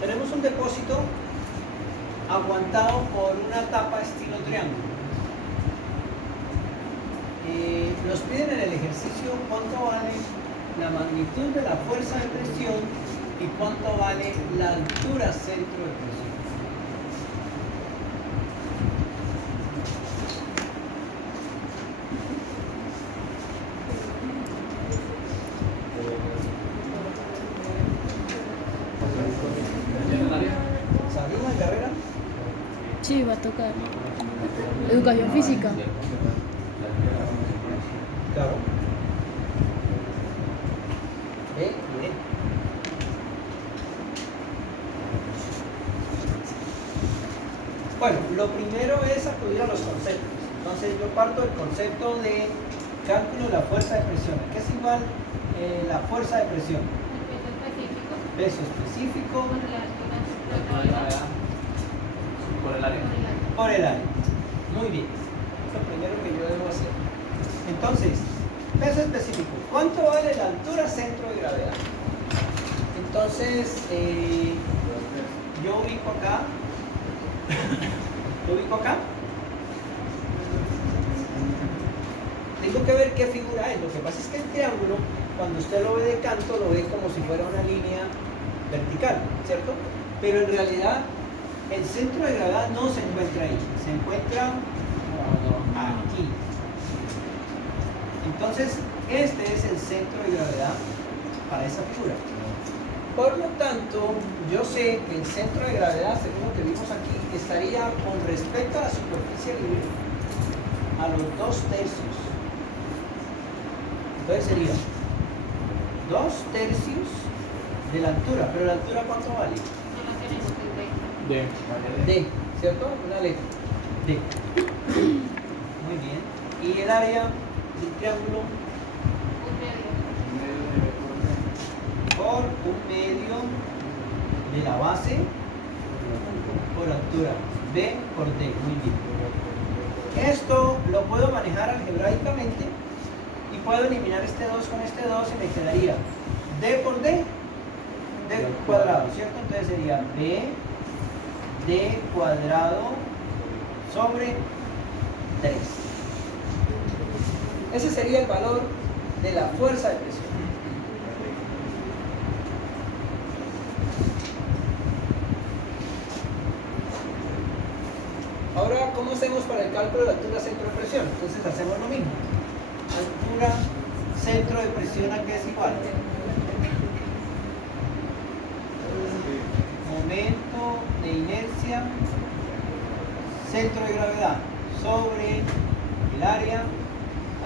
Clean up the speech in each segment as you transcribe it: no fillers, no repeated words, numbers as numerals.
Tenemos un depósito aguantado por una tapa estilo triángulo. Nos piden en el ejercicio cuánto vale la magnitud de la fuerza de presión y cuánto vale la altura centro de presión. ¿Salió una carrera? Sí, va a tocar. Educación física. Claro. Bien. Bueno, lo primero es acudir a los conceptos. Entonces yo parto del concepto de cálculo de la fuerza de presión. ¿Qué es igual la fuerza de presión? Peso específico Por el área. por el área. Muy bien. Es lo primero que yo debo hacer. Entonces, peso específico. ¿Cuánto vale la altura centro de gravedad? Entonces, yo ubico acá. ¿Lo ubico acá? Tengo que ver qué figura es. Lo que pasa es que el triángulo, cuando usted lo ve de canto, lo ve como si fuera una línea vertical, ¿cierto? Pero en realidad, el centro de gravedad no se encuentra ahí. Se encuentra aquí. Entonces, este es el centro de gravedad para esa figura. Por lo tanto, yo sé que el centro de gravedad, según lo que vimos aquí, estaría con respecto a la superficie libre a los 2/3. Entonces sería 2/3 de la altura. ¿Pero la altura cuánto vale? D, ¿cierto? Una letra. D. Muy bien. ¿Y el área del triángulo? Por 1/2 de la base por altura. B por D. Muy bien. Esto lo puedo manejar algebraicamente y puedo eliminar este 2 con este 2 y me quedaría D por D, D cuadrado, ¿cierto? Entonces sería B, D cuadrado sobre 3. Ese sería el valor de la fuerza de presión. Ahora, ¿cómo hacemos para el cálculo de la altura centro de presión? Entonces hacemos lo mismo. Altura centro de presión, ¿a qué es igual? Momento de inercia, centro de gravedad sobre el área,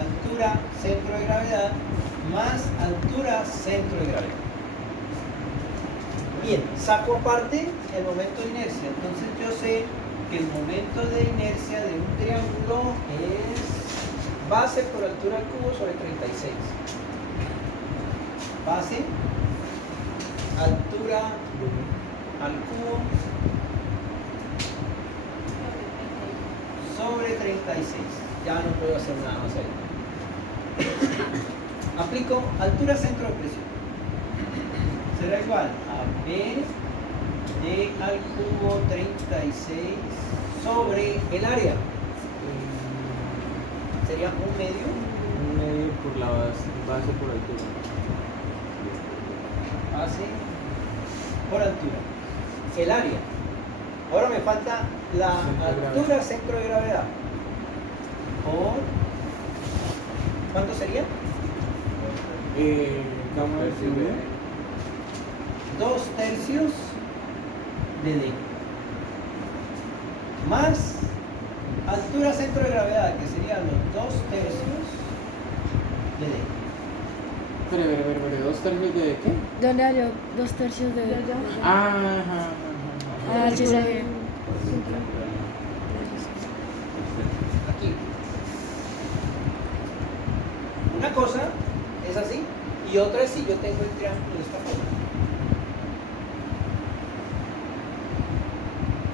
altura centro de gravedad, más altura centro de gravedad. Bien, saco aparte el momento de inercia. Entonces yo sé que el momento de inercia de un triángulo es base por altura al cubo sobre 36. Base, altura al cubo sobre 36. Ya no puedo hacer nada más ahí. Aplico altura centro de presión. Será igual a B D al cubo 36 sobre el área. Sería 1/2. 1/2 por la base por altura. Base por altura. El área. Ahora me falta la altura centro de gravedad. Por. ¿Cuánto sería? Vamos a ver si 2/3 de D. Más altura centro de gravedad, que serían los 2/3 de D. Pero, ¿2 tercios de qué? ¿Dónde hallo 2/3 de Ajá. Ah, sí, sí. Aquí. Una cosa es así y otra es si yo tengo el triángulo de esta forma.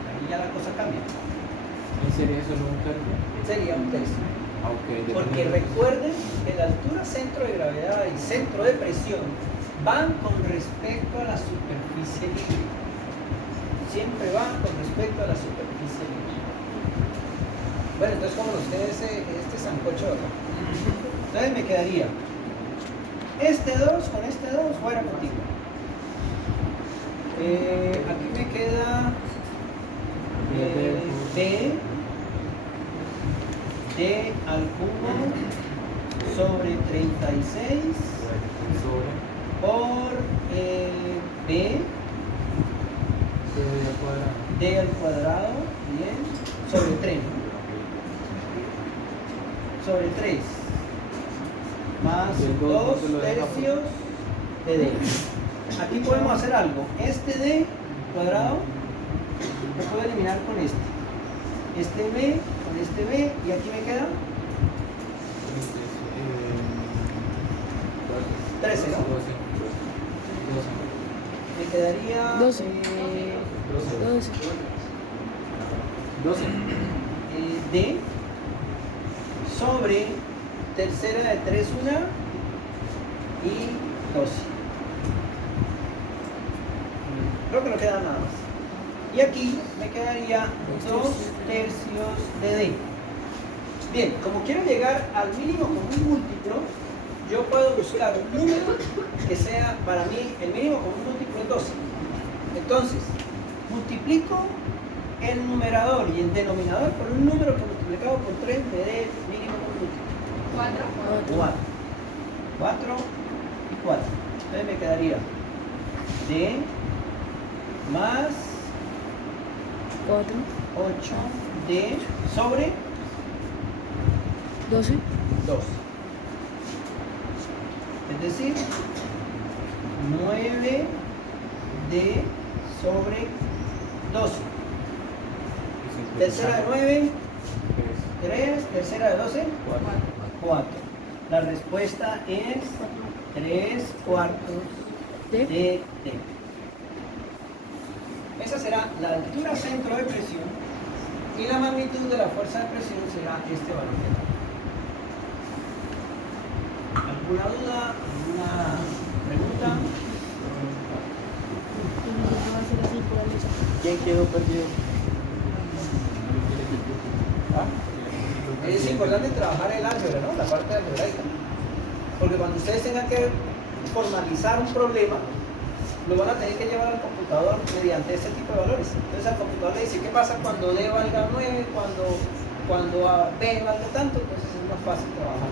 Ahí ya la cosa cambia. ¿En serio solo un tercio? Sería un tercio. Ah, ok. Porque recuerden que la altura centro de gravedad y centro de presión van con respecto a la superficie libre. Siempre van con respecto a la superficie libre. Bueno, entonces como ustedes este sancocho acá. Entonces me quedaría este 2 con este 2 fuera contigo. Aquí me queda D al cubo sobre 36 por B D al cuadrado, bien, sobre 3, ¿no? Sobre 3 más 2 tercios de D. Aquí podemos hacer algo. Este D cuadrado lo puedo eliminar con este. Este B con este B y aquí me queda 13, ¿no? 12. Me quedaría 12. 12. D sobre tercera de 3 una y 12. Creo que no queda nada más. Y aquí me quedaría 2 tercios de D. Bien, como quiero llegar al mínimo común múltiplo, yo puedo buscar un número que sea para mí el mínimo común múltiplo es 12. Entonces, multiplico el numerador y el denominador por un número que multiplicado por 3 me dé mínimo común múltiplo. 4. 4 y 4. Entonces me quedaría D más 4. 8 D sobre 12. 2. Es decir, 9 D sobre 12. Tercera de 9, 3. Tercera de 12, 4. La respuesta es 3 cuartos de D. Esa será la altura centro de presión y la magnitud de la fuerza de presión será este valor de acá. ¿Alguna duda? ¿Alguna pregunta? ¿Quién quedó perdido? Es importante trabajar el álgebra, ¿no? La parte algebraica. Porque cuando ustedes tengan que formalizar un problema, lo van a tener que llevar al computador mediante este tipo de valores. Entonces al computador le dice qué pasa cuando D valga 9, cuando B valga tanto, entonces es más fácil trabajar.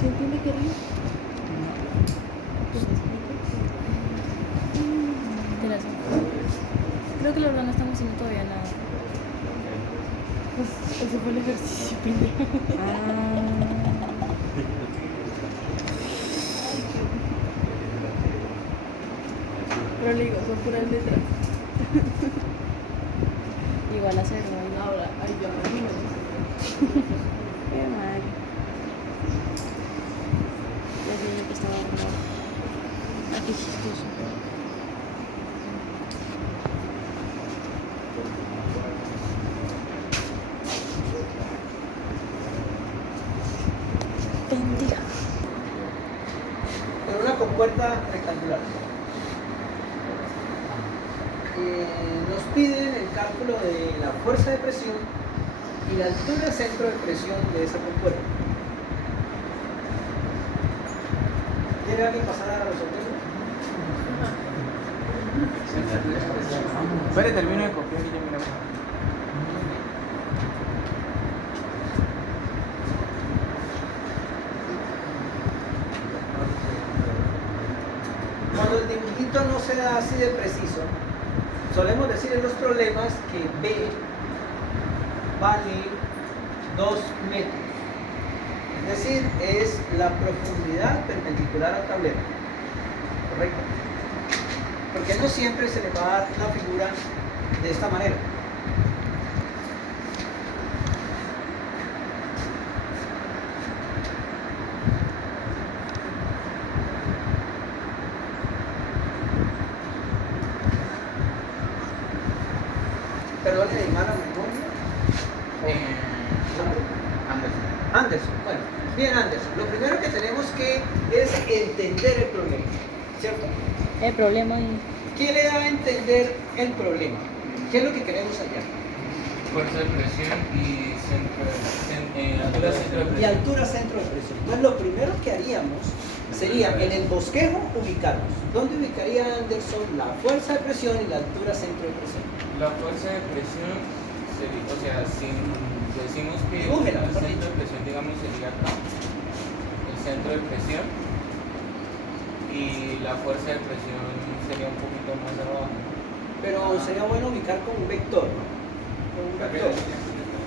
¿Quién tiene que ir? Creo que la verdad no estamos haciendo todavía nada. Ese fue el ejercicio pendejo. Pero le digo, son puras letras. Igual a cero. Ahora, ahí yo me números. Qué mal. Ya sé que estaba bravo. Aquí chistoso. Pendeja. Con una compuerta rectangular. Nos piden el cálculo de la fuerza de presión y la altura centro de presión de esa compuerta. ¿Quiere alguien pasar a resolverlo? Espere, termino de copiar y ya miramos. Cuando el dibujito no se da así de preciso, solemos decir en los problemas que B vale 2 metros. Es decir, es la profundidad perpendicular al tablero. ¿Correcto? Porque no siempre se le va a dar una figura de esta manera. Perdone, mi hermano, Anderson. Bueno, bien, Anderson. Lo primero que tenemos que es entender el problema, ¿cierto? El problema es... ¿Qué le da a entender el problema? ¿Qué es lo que queremos hallar? Fuerza de presión y altura centro de Y presión. altura centro de presión. Entonces, lo primero que haríamos sería en el bosquejo ubicarnos. ¿Dónde ubicaría Anderson la fuerza de presión y la altura centro de presión? La fuerza de presión sería, o sea, si decimos que Dibújela, el mejor centro dicho. de presión, digamos, sería acá, el centro de presión, y la fuerza de presión sería un poquito más abajo. Pero sería bueno ubicar con un vector, ¿no? Con un vector.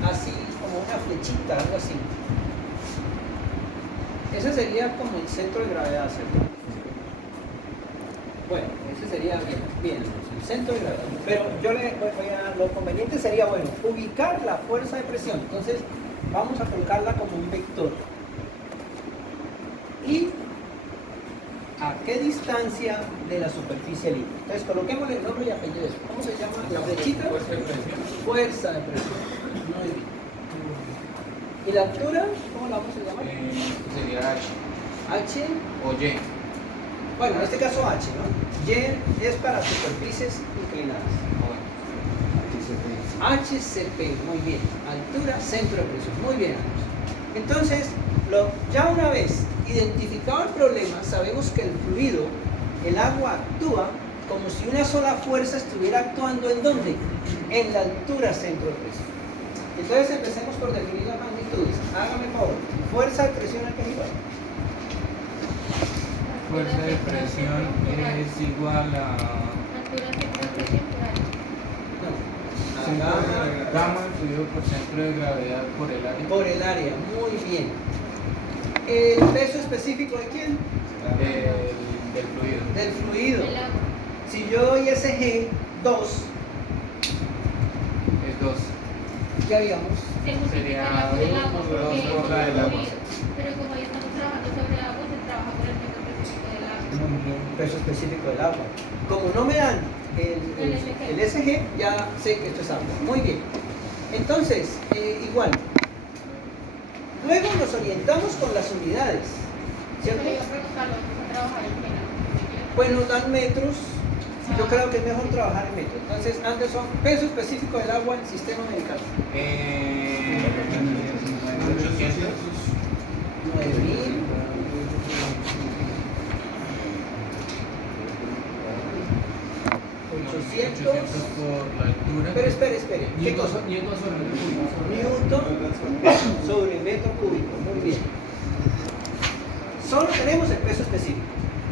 Así, como una flechita, algo así. Ese sería como el centro de gravedad, ¿cierto? Bueno, ese sería bien, el centro de gravedad. Pero yo le voy a, lo conveniente sería, bueno, ubicar la fuerza de presión. Entonces, vamos a colocarla como un vector. ¿Y a qué distancia de la superficie libre? Entonces, coloquémosle el nombre y apellido. ¿Cómo se llama la flechita? Fuerza de presión. Fuerza de presión. Muy bien. ¿Y la altura? ¿Cómo la vamos a llamar? Sería H H. o Y. Bueno, en este caso H, ¿no? Y es para superficies inclinadas. HCP, muy bien. Altura, centro de presión. Muy bien. Entonces, ya una vez identificado el problema, sabemos que el fluido, el agua, actúa como si una sola fuerza estuviera actuando ¿en dónde? En la altura centro de presión. Entonces empecemos por definir las magnitudes. Hágame favor. Fuerza de presión al que es igual. Fuerza de presión es igual a gamma dividido por centro de gravedad por el área. Por el área, muy bien. ¿El peso específico de quién? Del fluido. Del fluido. Si yo doy SG 2, Es 2. ¿qué haríamos? Sería dos por la del agua. Pero como ya estamos trabajando sobre agua, se trabaja con el peso específico del agua. Muy bien, peso específico del agua. Como no me dan el SG, ya sé que esto es agua. Muy bien. Entonces, igual. Luego nos orientamos con las unidades, ¿cierto? Pero yo preguntarlo, vamos a trabajar en general. Bueno, dan metros. Yo creo que es mejor trabajar en metros. Entonces, Anderson, peso específico del agua en sistema medical. 800. 9000. 800 por la altura. Pero espere. ¿Qué cosa? Newton sobre el Newton sobre metro cúbico. Muy bien. Solo tenemos el peso específico.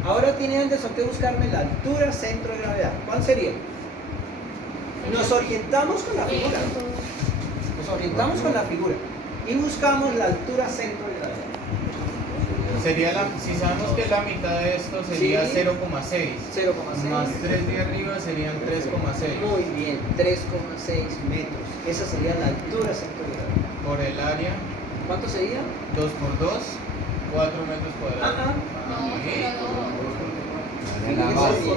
Ahora tiene Anderson que buscarme la altura centro de gravedad. ¿Cuál sería? Nos orientamos con la figura. Nos orientamos con la figura y buscamos la altura centro de gravedad. Sería si sabemos que la mitad de esto sería Sí. 0,6. 0,6. Más 3 de arriba serían 3,6. Muy bien, 3,6 metros. Esa sería la altura centro de gravedad. Por el área, ¿Cuánto sería? 2 por 2, 4 metros cuadrados. Ajá. No, Sí. solo La base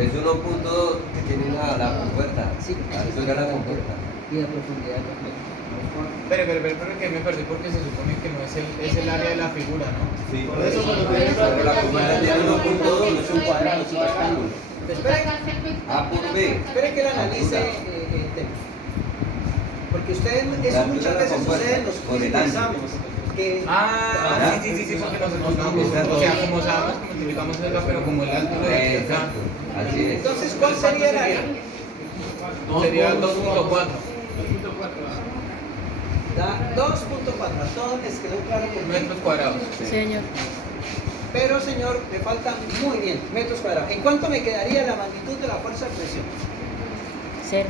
es 1.2 que tiene la compuerta. Sí. Eso es la compuerta. Y la profundidad de los metros. Pero que me perdí porque se supone que no es el área de la figura, ¿no? Sí, Por eso, pero la compuerta tiene 1.2, no es un cuadrado, es un rectángulo. Espere, A por B. espere que le analice el tema. Porque ustedes, eso La muchas altura de la veces compuerta, sucede en los por el quizzes de ángulo. exámenes, que Ah, sí, porque nosotros no, o sea, como sabemos que multiplicamos el gas, pero como el alto de Exacto, así es. entonces, ¿cuál sería el área? sería 2.4 Da 2.4. A todos les quedó claro por qué. metros cuadrados. Señor. Pero, señor, le faltan muy bien metros cuadrados. ¿En cuánto me quedaría la magnitud de la fuerza de presión? 0.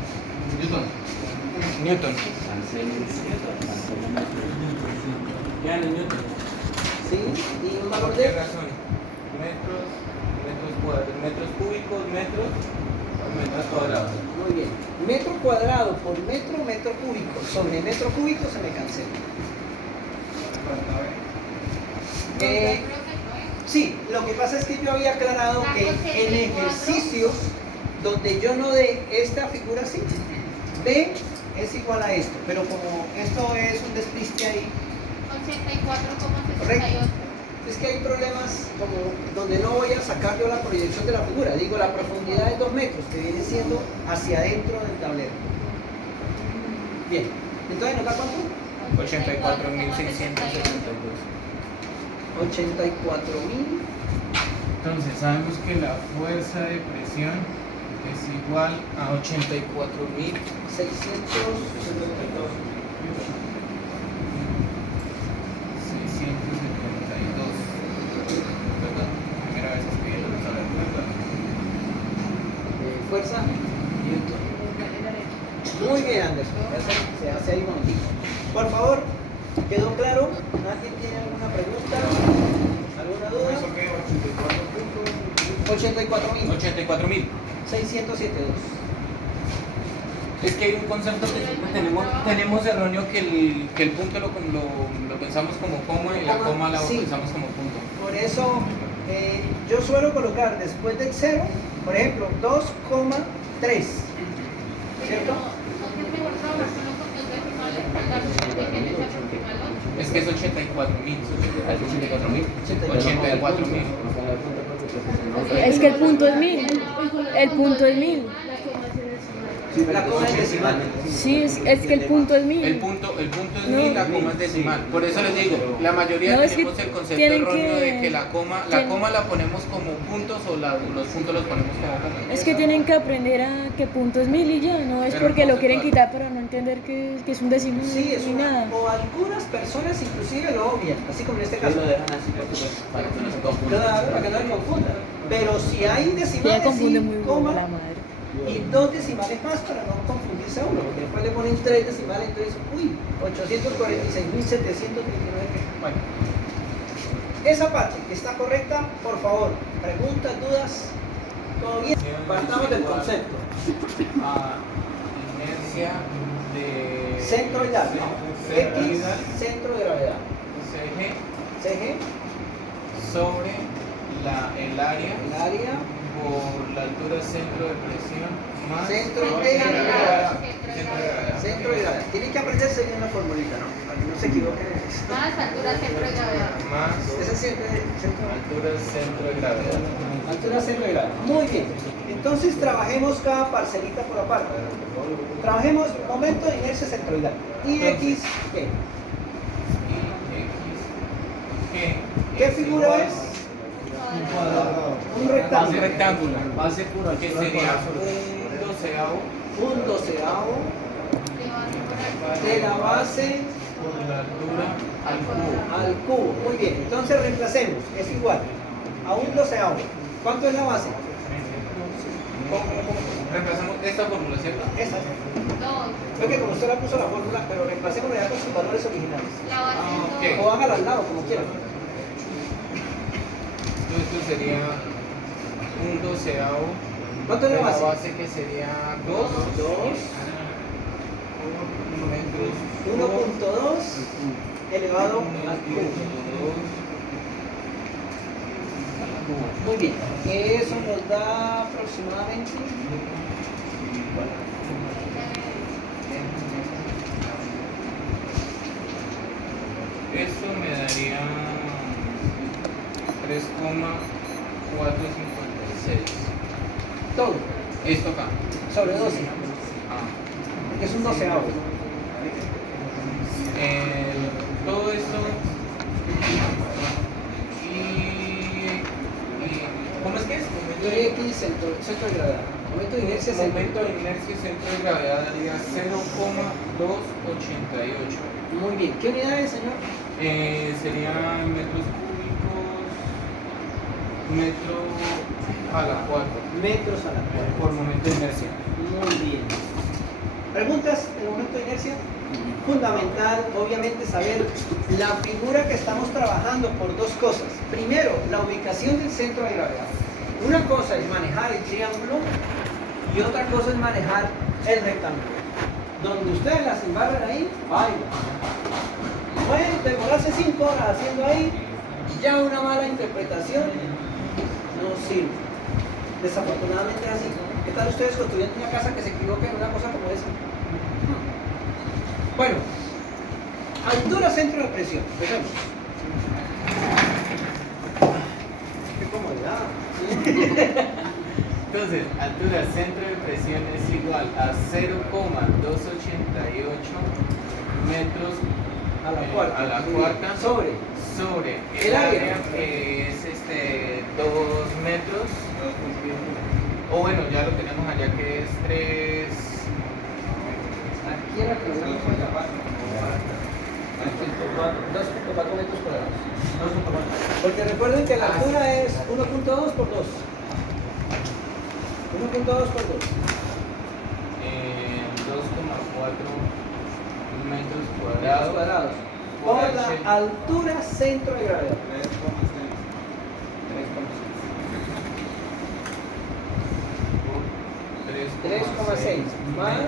Newton. ¿Sí? ¿Y un valor ¿Por qué de? razón? Metros cuadrados, metros cúbicos, metros cuadrados. Muy bien. Metro cuadrado por metro cúbico sobre metro cúbico se me cancela. Sí, lo que pasa es que yo había aclarado que en ejercicios donde yo no dé esta figura así, D es igual a esto, pero como esto es un despiste ahí, 84,68. es que hay problemas como donde no voy a sacar yo la proyección de la figura. Digo, la profundidad es 2 metros, que viene siendo hacia adentro del tablero. Bien, entonces ¿nos da cuánto? 84.672. 84.000. Entonces sabemos que la fuerza de presión es igual a 84.000. 672. 672. ¿Verdad? Primera vez escribiendo la tabla. Fuerza Newton. Muy bien, Anderson. Se hace ahí bonito. Por favor, ¿quedó claro? ¿Alguien tiene alguna pregunta? ¿Alguna duda? 84.000. 84.000. 672. Es que hay un concepto que siempre tenemos erróneo que el punto lo pensamos como coma y la coma la Sí. pensamos como punto. Por eso yo suelo colocar después del 0, por ejemplo, 2,3. ¿Cierto? Es que es 84.000. 84.000. Es que el punto es 1000. El punto es 1000. La coma es decimal. Sí, es que el punto es 1000. El punto es No. 1000, la coma es decimal. Por eso les digo, la mayoría No, es que tenemos el concepto tienen erróneo que- de que la coma la ponemos como puntos o los puntos los ponemos como coma. Es que tienen que aprender a que punto es 1000 y ya. No es Pero porque lo no se quieren puede. quitar para no entender que es un decimal Sí, es ni nada. una. O algunas personas inclusive lo obvian, así como en este caso. Claro, para que no se confundan. Pero si hay Ya decimales confunde sin muy bien coma la madre. y 2 decimales más para no confundirse a uno, porque después le ponen 3 decimales, entonces, uy, 846.739. Bueno, esa parte que está correcta, por favor, preguntas, dudas, todo bien. Partamos del concepto. A inercia de Centroidal, ¿no? X, centro de gravedad. CG CG, sobre el área el área, por la altura centro de presión más Centro de gravedad. centro de gravedad. Tienen que aprenderse bien la formulita, ¿no? Para que no se equivoquen en eso. Más altura centro de gravedad. Más Ese es centro de altura centro de gravedad. altura centro de gravedad. Muy bien. Entonces trabajemos cada parcelita por aparte. Trabajemos momento de inercia centroidal. ¿Y X qué? Y X ¿Qué figura es? Un Un rectángulo. rectángulo que sería un doceavo De la base por la altura al cubo. al cubo. Muy bien. Entonces reemplacemos. Es igual a un doceavo. ¿Cuánto es la base? Reemplazamos esta fórmula, ¿cierto? Esa. 2. Fue que como usted la puso la fórmula, pero reemplacémosla ya con sus valores originales. La base Ah, ok. O hágala al lado, como quieran. Entonces esto sería un doceavo. ¿Cuánto es la de base? base que sería 2 metros. 1.2 elevado al cubo. Muy bien. Eso nos da aproximadamente. Esto me daría 3,456. Todo. Esto acá. Sobre 12. Ah. Porque es un doceavo. Todo esto y ¿cómo es que es? Y X centro de gravedad. Momento de inercia centro. Momento de inercia centro de gravedad daría 0,288. Muy bien. ¿Qué unidad es, señor? Serían metros cúbicos, metro a la 4 Metros a la cuadra. por momento de inercia. Muy bien. ¿Preguntas en el momento de inercia? Fundamental, obviamente, saber la figura que estamos trabajando por dos cosas. Primero, la ubicación del centro de gravedad. Una cosa es manejar el triángulo y otra cosa es manejar el rectángulo. Donde ustedes las embarran ahí, baila. Bueno, demorarse 5 horas haciendo ahí, ya una mala interpretación no sirve. Desafortunadamente es así. ¿Qué tal ustedes construyendo una casa que se equivoque en una cosa como esa? Bueno, altura centro de presión. Empecemos. Qué comodidad. Entonces, altura centro de presión es igual a 0,288 metros A la cuarta. a la cuarta Sobre. sobre El el área. área que es 2 metros. O bueno, ya lo tenemos allá que es 3. Aquí era que lo vemos allá. 2.4 metros cuadrados. Porque recuerden que la altura es 1.2 por 2. 1.2 por 2. 2,4 metros Grados cuadrados cuadrados. Por la altura centro de gravedad. 3,6 más más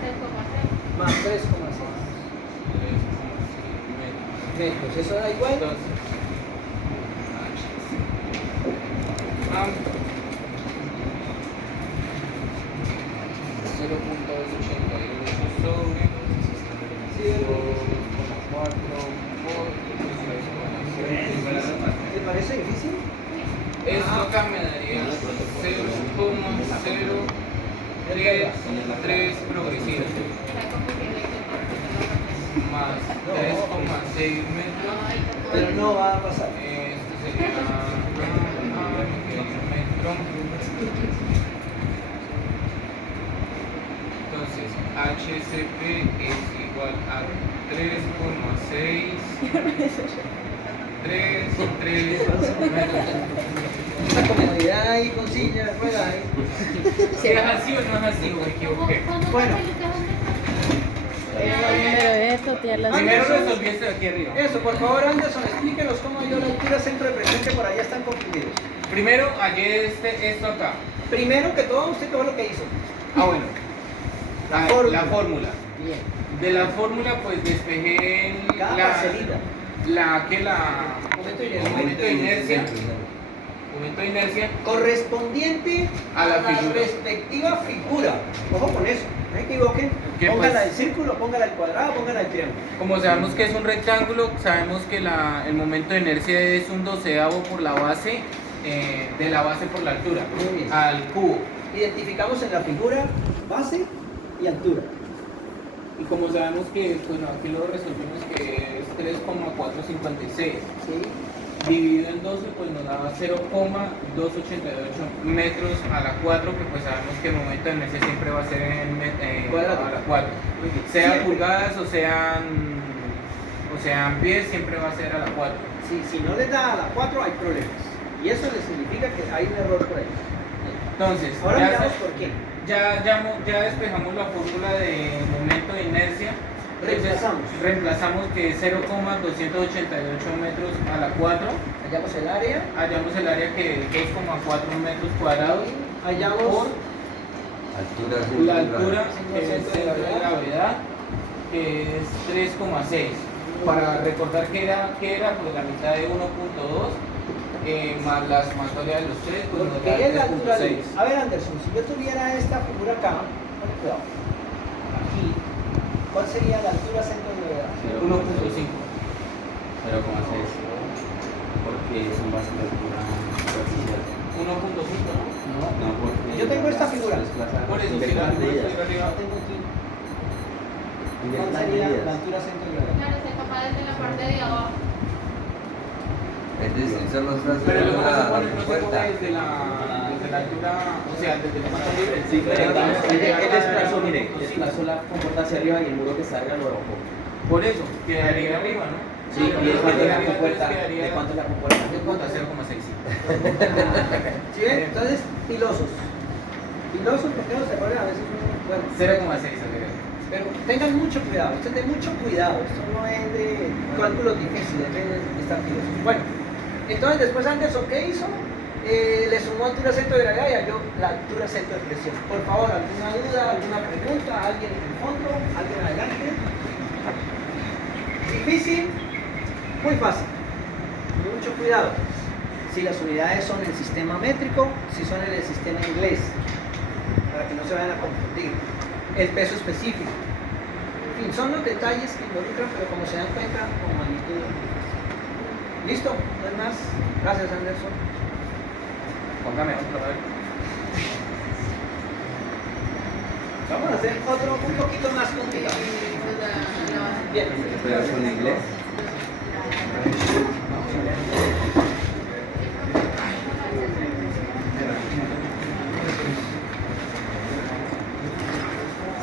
3,6. más 3,6 metros. ¿Eso da igual? Entonces, sobre 2,4 por 3,6. ¿Te parece difícil? Esto acá me daría 0,033 progresivo más 3,6 metros. Pero no va a pasar. Esto sería metro. Entonces, HCP es igual a 3,6 3 metros. Esa comodidad ahí con sillas, rueda ahí. ¿Si es así o no es así? Me equivoqué. Bueno. Pero esto tiene las Primero resolví esto de aquí arriba. Eso, por favor, Anderson, explíquenos cómo dio la altura centro de presión, que por allá están confundidos. Primero hallé esto acá. Primero que todo, usted qué fue lo que hizo. Ah, bueno. La fórmula. La fórmula. Bien. De la fórmula, pues despejé Cada la parcelita. Momento de momento de inercia. Momento de inercia Correspondiente a la figura. respectiva figura. Ojo con eso, no se equivoquen. ¿Qué, Póngala pues? del círculo, póngala del cuadrado, póngala del triángulo. Como sabemos que es un rectángulo, sabemos que el momento de inercia es un doceavo por la base, de la base por la altura, Muy bien. al cubo. Identificamos en la figura base y altura. Y como sabemos que, bueno, aquí lo resolvimos que es 3,456. ¿Sí? Dividido en 12, pues nos daba 0,288 metros a la 4, que pues sabemos que el momento de inercia siempre va a ser en Cuadrado. a la 4. Sea Siempre. pulgadas o sean pies, siempre va a ser a la 4. Si no le da a la 4 hay problemas. Y eso le significa que hay un error por ahí. Entonces, Ahora ya, miramos por qué. ya despejamos la fórmula de momento de inercia. Entonces, reemplazamos que es 0,288 metros a la 4. Hallamos el área. Hallamos el área que es 2,4 metros cuadrados. Hallamos Por Altura, la altura, que es el centro de gravedad, que es 3,6. Para recordar que era pues la mitad de 1.2 más la sumatoria de los 3, pues nos porque da es la altura de 3.6. A ver, Anderson, si yo tuviera esta figura acá, ponle cuidado. Aquí, ¿cuál sería la altura centro de gravedad? 1.5. 0,6. Porque son bases de altura superficial. 1.5, ¿no? No, porque Yo tengo esta figura. Por eso, si la las altura medidas. está arriba, La tengo aquí. ¿Cuál Las sería medidas. la altura centro de gravedad? Claro, se toma desde la parte de abajo. Es decir, solo estás pero luego no se la pone puerta. desde la altura, o sea, desde el espacio libre. Sí, pero digamos, él desplazó, mire, desplazó la compuerta hacia arriba y el muro que está arriba lo bajó. Por eso, quedaría arriba, ¿no? Sí, y es cuánto es la Quedaría- compuerta. quedaría- ¿De cuánto es la compuerta? ¿De cuánto? 0,65. ¿Sí ven? Entonces, pilosos. Pilosos porque no se ponen a veces bueno. 0,6 agrega. Pero tengan mucho cuidado, esto es de mucho cuidado, esto no es de cálculos difíciles, es de estar pilosos. Bueno, entonces después Anderson, ¿qué hizo? Le sumó altura centro de gravedad y halló la altura centro de presión. Por favor, ¿alguna duda, alguna pregunta? ¿Alguien en el fondo? ¿Alguien adelante? ¿Difícil? Muy fácil. Mucho cuidado. Si las unidades son en sistema métrico, si son en el sistema inglés, para que no se vayan a confundir. El peso específico. En fin, son los detalles que involucran, pero como se dan cuenta, con magnitud. ¿Listo? ¿No hay más? Gracias, Anderson. Póngame otro, a ver. Vamos a hacer otro un poquito más complicado. Bien. Pero con inglés.